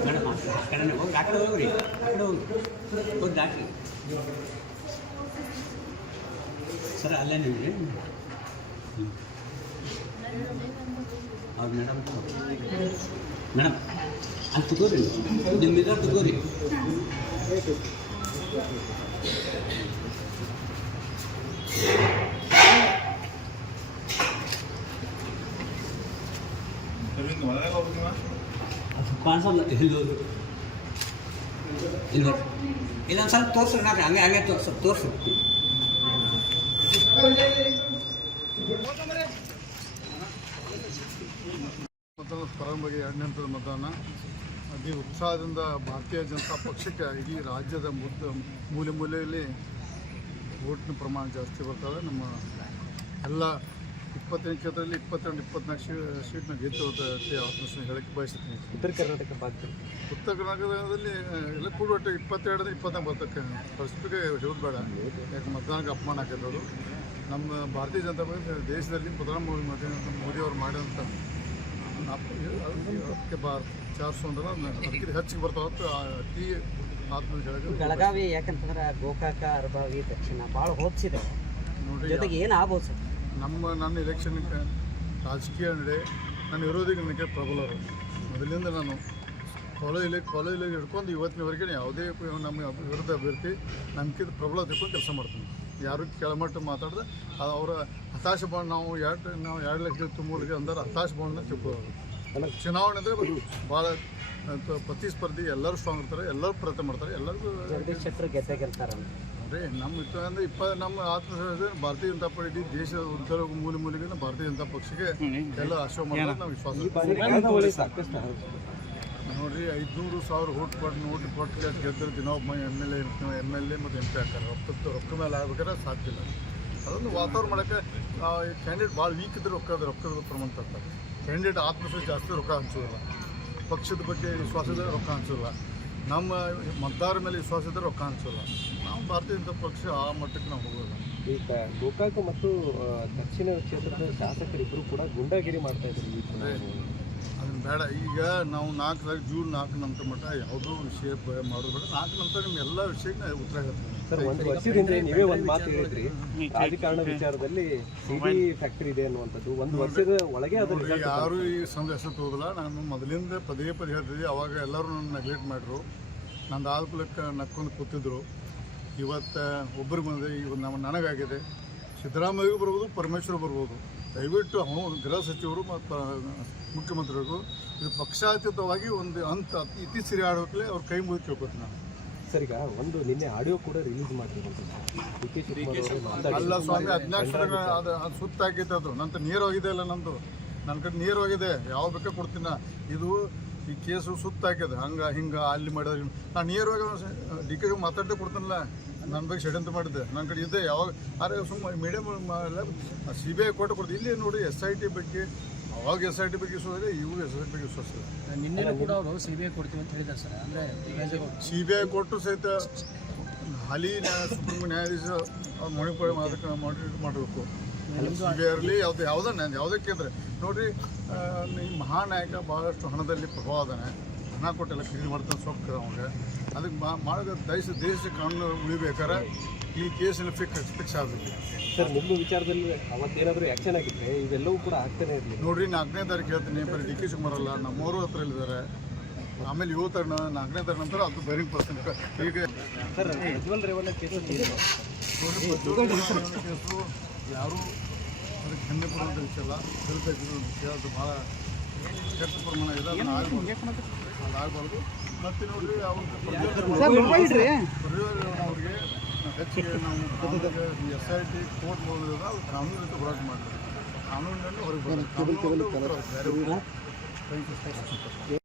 Madam ಆ ಕಡೆನೇ ಹೋಗಿ ಆ ಕಡೆ ಹೋಗ್ರಿ ಆ ಕಡೆ ಹೋಗಿ ಹೋಗಿ ದಾಟ್ರಿ ಸರ್ ಅಲ್ಲೇ ನಿಮಗೆ? ಹೌದು ಮೇಡಮ್. ಮೇಡಮ್ ಅಲ್ಲಿ ತಗೋರಿ ನಿಮ್ಮ ಇದ್ರ ತಗೋರಿ. ಕಾಣಿಸಲ್ಲ ಇಲ್ಲಿ ಇಲ್ಲೊಂದು ಸ್ವಲ್ಪ ತೋರ್ಸ್ರಿ ನಾಲ್ಕು ಹಂಗೆ ಹಂಗೆ ತೋರ್ಸು ತೋರ್ಸು ಮತದಾನ ಪ್ರಾರಂಭವಾಗಿ ಎರಡನೇ ಹಂತದ ಮತದಾನ. ಅತಿ ಉತ್ಸಾಹದಿಂದ ಭಾರತೀಯ ಜನತಾ ಪಕ್ಷಕ್ಕೆ ಇಡೀ ರಾಜ್ಯದ ಮುದ್ದ ಮೂಲೆ ಮೂಲೆಯಲ್ಲಿ ಓಟ್ನ ಪ್ರಮಾಣ ಜಾಸ್ತಿ ಬರ್ತದೆ. ನಮ್ಮ ಎಲ್ಲ ಇಪ್ಪತ್ತೆಂಟು ಕ್ಷೇತ್ರದಲ್ಲಿ ಇಪ್ಪತ್ತೆರಡು ಇಪ್ಪತ್ನಾಲ್ಕು ಶೀ ಸೀಟ್ನ ಗೆದ್ದು ಆತ್ಮವಿಶ್ವಾಸ ಹೇಳಕ್ಕೆ ಬಯಸ್ತೀನಿ ಉತ್ತರ ಕರ್ನಾಟಕ ಉತ್ತರ ಕರ್ನಾಟಕದಲ್ಲಿ ಎಲ್ಲ ಕೂಡ ಒಟ್ಟು ಇಪ್ಪತ್ತೆರಡು ಇಪ್ಪತ್ನಾಲ್ಕು ಬರ್ತಕ್ಕೆ ಪರಿಸ್ಥಿತಿಗೆ ಹೇಳೋದು ಬೇಡ. ಯಾಕೆ ಮತದಾನಕ್ಕೆ ಅಪಮಾನ ಹಾಕಿರೋದು ನಮ್ಮ ಭಾರತೀಯ ಜನತಾ ಪಕ್ಷ ದೇಶದಲ್ಲಿ ಪ್ರಧಾನಮಂತ್ರಿ ಮೋದಿ ಮೋದಿಯವರು ಮಾಡಿದಂಥ ಅದಕ್ಕೆ ಭಾರತ್ ಚಾರ್ ಸೋ ಅಂದ್ರೆ ಅದಕ್ಕಿಂತ ಹೆಚ್ಚಿಗೆ ಅಂತ ಆತ್ಮವಿಶ್ವಾಸ ಬೆಳಗಾವಿ ಯಾಕಂತಂದ್ರೆ ಗೋಕಾಕ ಅರಬಾವಿ ದಕ್ಷಿಣ ಭಾಳ ನೋಡ್ರಿ ಜೊತೆಗೆ ಏನು ಆಗ್ಬೋದು ಸರ್? ನಮ್ಮ ನನ್ನ ಎಲೆಕ್ಷನ್ ರಾಜಕೀಯ ನಡೆ ನನ್ನ ವಿರೋಧಿಗಳಿಗೆ ಪ್ರಬಲರು ಮೊದಲಿಂದ ನಾನು ಕಾಲೇಜಲ್ಲಿ ಕಾಲೇಜಲ್ಲಿ ಹಿಡ್ಕೊಂಡು ಇವತ್ತಿನವರೆಗೆ ಯಾವುದೇ ನಮ್ಮ ವಿರುದ್ಧ ಅಭ್ಯರ್ಥಿ ನಮ್ಗಿಂತ ಪ್ರಬಲ ತಿಳ್ಕೊಂಡು ಕೆಲಸ ಮಾಡ್ತೀನಿ. ಯಾರು ಕೆಳಮಟ್ಟ ಮಾತಾಡಿದ್ರೆ ಅದು ಅವರ ಹತಾಶ ಬಾಂಡ್ ನಾವು ಎರಡು ನಾವು ಎರಡು ಲಕ್ಷ ತುಂಬಲಿಕ್ಕೆ ಅಂದ್ರೆ ಹತಾಶ ಬಾಂಡ್ನ ತಿಳ್ಕೊಳ್ಳೋದು ಚುನಾವಣೆ ಅಂದರೆ ಭಾಳ ಪ್ರತಿಸ್ಪರ್ಧಿ ಎಲ್ಲರೂ ಸ್ಟ್ರಾಂಗ್ ಇರ್ತಾರೆ ಎಲ್ಲರೂ ಪ್ರಯತ್ನ ಮಾಡ್ತಾರೆ ಎಲ್ಲರಿಗೂ ಅದೇ ನಮ್ಮ ಇತ್ತು ಅಂದ್ರೆ ಇಪ್ಪ ನಮ್ಮ ಆತ್ಮವಿಶ್ವಾಸ ಭಾರತೀಯ ಜನತಾ ಪಾರ್ಟಿ ದೇಶದ ಉತ್ತರ ಮೂಲೆ ಮೂಲೆಗೆ ಭಾರತೀಯ ಜನತಾ ಪಕ್ಷಕ್ಕೆ ಎಲ್ಲ ಆಶ್ರಯ ಮಾಡೋದು ನಾವು ವಿಶ್ವಾಸ ನೋಡ್ರಿ, ಐದುನೂರು ಸಾವಿರ ಓಟ್ ಕೊಟ್ಟು ನೋಟ್ ಕೊಟ್ಟು ಗೆದ್ದರೆ ಮೈ M L A M L A ಮತ್ತು ಎಂ ಪಿ ಹಾಕ್ತಾರೆ. ರೊಕ್ಕದ ರೊಕ್ಕ ಮೇಲೆ ಆಗ್ಬೇಕಾದ್ರೆ ಸಾಧ್ಯ ಇಲ್ಲ. ಅದೊಂದು ವಾತಾವರಣ ಮಾಡೋಕ್ಕೆ ಕ್ಯಾಂಡಿಡೇಟ್ ಭಾಳ ವೀಕ್ ಇದ್ರೆ ರೊಕ್ಕ ರೊಕ್ಕದ ಪ್ರಮಾಣ ತರ್ತಾರೆ. ಕ್ಯಾಂಡಿಡೇಟ್ ಆತ್ಮವಿಶ್ವಾಸ ಜಾಸ್ತಿ ರೊಕ್ಕ ಹಂಚೋದಿಲ್ಲ ಪಕ್ಷದ ಬಗ್ಗೆ ವಿಶ್ವಾಸ ಇದ್ದರೆ ರೊಕ್ಕ ಹಂಚೋಲ್ಲ ನಮ್ಮ ಮತದಾರರ ಮೇಲೆ ವಿಶ್ವಾಸ ಇದ್ದರೆ ರೊಕ್ಕ ಹಂಚೋಲ್ಲ ನಾವು ಭಾರತೀಯ ಜನತಾ ಪಕ್ಷ ಆ ಮಟ್ಟಕ್ಕೆ ನಾವು ಹೋಗೋದು ಈಗ ಗೋಕಾಕ ಮತ್ತು ದಕ್ಷಿಣ ಕ್ಷೇತ್ರದ ಶಾಸಕರಿಬ್ಬರು ಕೂಡ ಗುಂಡಾಗಿರಿ ಮಾಡ್ತಾ ಇದ್ದಾರೆ. ಅದನ್ನ ಬೇಡ. ಈಗ ನಾವು ನಾಲ್ಕು ಜೂನ್ ನಾಲ್ಕು ನಂತರ ಮಟ್ಟ ಯಾವುದೋ ವಿಷಯ ಮಾಡೋದು ಬೇಡ. ನಾಲ್ಕು ನಂತರ ನಿಮ್ಮ ಎಲ್ಲ ವಿಷಯಕ್ಕೆ ಉತ್ತರ ಹೇಳ್ತೀನಿ. ಸರ್ ಒಂದು ವರ್ಷದಿಂದ ನೀವೇ ಒಂದು ಮಾತು ಹೇಳಿದ್ರಿ. ರಾಜಕಾರಣ ವಿಚಾರದಲ್ಲಿ ಸಿಡಿ ಫ್ಯಾಕ್ಟರಿ ಇದೆ ಅನ್ನುವಂಥದ್ದು ಒಂದು ವರ್ಷದ ಒಳಗೆ ಯಾರು ಈ ಸಂದೇಶ ತಗೋದಿಲ್ಲ. ನಾನು ಮೊದಲಿಂದ ಪದೇ ಪದೇ ಹೇಳ್ತಿದ್ದೆ. ಅವಾಗ ಎಲ್ಲರೂ ನನ್ನ ನೆಗ್ಲೆಕ್ಟ್ ಮಾಡಿದ್ರು ನಂದು ಆದ ಕುಲಕ್ಕೆ ನಕ್ಕೊಂಡು ಕೂತಿದ್ರು. ಇವತ್ತು ಒಬ್ಬರಿಗೆ ಬಂದಿದೆ. ಇವಾಗ ನಮ್ಮ ನನಗಾಗಿದೆ. ಸಿದ್ದರಾಮಯ್ಯಗೂ ಬರ್ಬೋದು ಪರಮೇಶ್ವರ್ ಬರ್ಬೋದು. ದಯವಿಟ್ಟು ಅವನು ಗೃಹ ಸಚಿವರು ಮತ್ತು ಮುಖ್ಯಮಂತ್ರಿಗಳು ಇದು ಪಕ್ಷಾತೀತವಾಗಿ ಒಂದು ಅಂತ ಇತಿ ಸಿರಿ ಆಡೋಕ್ಲೆ ಅವ್ರ ಕೈ ಮುಗಿದು ಕೇಳ್ಕೊತೀನಿ ನಾನು. ಸರ್ ಈಗ ಒಂದು ನಿನ್ನೆ ಆಡಿಯೋ ಕೂಡ ರಿಲೀಸ್ ಮಾಡಿದ್ರು ಅಲ್ಲ ಸ್ವಾಮಿ ಹದಿನಾಲ್ಕು ಅದು ಅದು ಸುತ್ತಾಕೈತೆ ಅದು. ನಂತರ ನೇರವಾಗಿದೆ ಅಲ್ಲ ನಂದು. ನನ್ನ ಕಡೆ ಹೋಗಿದೆ. ಯಾವ ಬೇಕಾ ಕೊಡ್ತೀನ? ನಾ. ಇದು ಈ ಕೇಸು ಸುತ್ತಾಗಿದೆ ಹಂಗೆ ಹಿಂಗೆ ಅಲ್ಲಿ ಮಾಡಿದ್ರೆ. ನಾನು ನೇರವಾಗಿ ಡಿ ಕೆ ಮಾತಾಡದೆ ಕೊಡ್ತೀನಲ್ಲ. ನನ್ನ ಬಗ್ಗೆ ಷಡ್ಯಂತ್ರ ಮಾಡಿದ್ದೆ. ನನ್ನ ಕಡೆ ಇದ್ದೆ ಯಾವಾಗ ಆದರೆ ಸುಮ್ಮನೆ ಮೀಡಿಯಮ್ ಸಿ ಬಿ ಐ ಕೊಟ್ಟು ಕೊಡ್ತೀವಿ ಇಲ್ಲಿ ನೋಡಿ ಎಸ್ ಐ ಟಿ ಬಗ್ಗೆ ಅವಾಗ ಎಸ್ ಐ ಟಿ ಬಗ್ಗೆ ವಿಶ್ವಾಸ ಇವಾಗ ಎಸ್ ಐ ಟಿ ಬಗ್ಗೆ ವಿಶ್ವಾಸ ನಿನ್ನೆ ಕೂಡ ಅವರು ಸಿ ಬಿ ಐ ಕೊಡ್ತೀವಿ ಅಂತ ಹೇಳಿದ್ದಾರೆ ಸರ್. ಅಂದರೆ ಸಿ ಬಿ ಐ ಕೊಟ್ಟು ಸಹಿತ ಹಾಲಿ ಸುಪ್ರೀಂ ನ್ಯಾಯಾಧೀಶ ಮಣಿಪುರ ಅದಕ್ಕೆ ಮಾಡಿ ಮಾಡಬೇಕು. ಸಿ ಬಿ ಐ ಇರಲಿ ಯಾವ್ದು ಯಾವುದೇ ಯಾವುದೇ ಕೇಂದ್ರ. ನೋಡ್ರಿ ಈ ಮಹಾನಾಯಕ ಭಾಳಷ್ಟು ಹಣದಲ್ಲಿ ಪ್ರಭಾವ ಅದಾನೆ ಹಣ ಕೊಟ್ಟೆಲ್ಲ ಕ್ಲೀನ್ ಮಾಡ್ತಾನೆ ಸೊಕ್ಕ ಅವಾಗ ಅದಕ್ಕೆ ಮಾ ಮಾಡಿದ ದೇಶ ದೇಶ ಕಾನೂನು ಉಳಿಬೇಕಾರೆ ಈ ಕೇಸಲ್ಲಿ ಫಿಕ್ಸ್ ಫಿಕ್ಸ್ ಆಗಬೇಕು. ಸರ್ ನಿಮ್ಮ ವಿಚಾರದಲ್ಲಿ ಅವತ್ತೇನಾದರೂ ಆ್ಯಕ್ಷನ್ ಆಗಿದ್ರೆ ಇದೆಲ್ಲವೂ ಕೂಡ ಆಗ್ತಾನೆ ಇರಲಿ. ನೋಡ್ರಿ ನಾಲ್ಕನೇ ತಾರೀಕು ಹೇಳ್ತೀನಿ ಬರೀ ಡಿ ಕೆ ಶಿವಕುಮಾರ್ ಅಲ್ಲ ನಮ್ಮವರು ಹತ್ರ ಇದ್ದಾರೆ ಆಮೇಲೆ ಏಳು ತಾರೀಕು ನಾಲ್ಕನೇ ತಾರೀಕು ನಂತರ ಅದು ಬೇರಿಂಗ್ ಪರ್ಸನ್ ಈಗ ಸರ್ ಪ್ರಜ್ವಲ್ ರೇವಣ್ಣ ಕೇಸು ಯಾರು? ಅದಕ್ಕೆ ಹೆಮ್ಮೆ ಪಡುವಂಥ ವಿಷಯ ಅಲ್ಲ. ತಿಳ್ಬೇಕಿರೋ ವಿಷಯ ಅದು ಭಾಳ ಕೆಟ್ಟ ಪ್ರಮಾಣ ಇದೆ ಅದನ್ನ ಆಗ್ಬಾರ್ದು ಮತ್ತೆ ನೋಡ್ರಿ ಅವ್ರಿಗೆ ಹೆಚ್ಚಿಗೆ ನಾವು ಎಸ್ ಐ ಟಿ ಕಾನೂನು ರೀತಿ ಹೋರಾಟ ಮಾಡ್ತಾರೆ ಕಾನೂನಿನಲ್ಲಿ ಹೊರಗೆ ಥ್ಯಾಂಕ್ ಯು